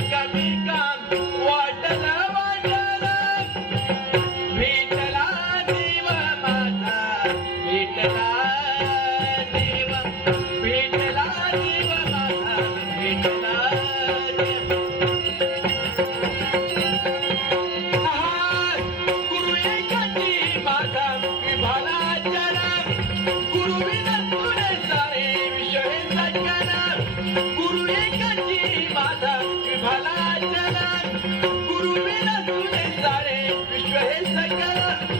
Mika, Mika, why? रहे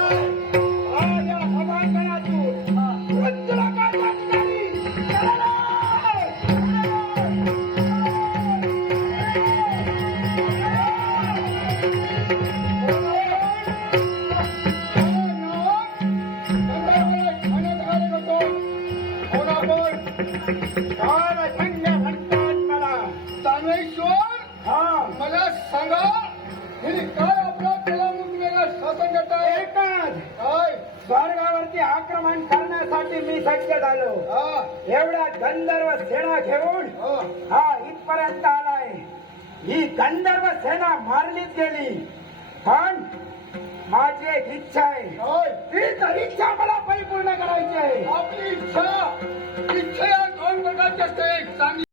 आक्रमण करण्यासाठी मी सज्ज झालो. एवढ्या गंधर्व सेना घेऊन हा. इथपर्यंत आलाय. ही गंधर्व सेना मारलीच गेली. पण माझी एक इच्छा आहे. तीच इच्छा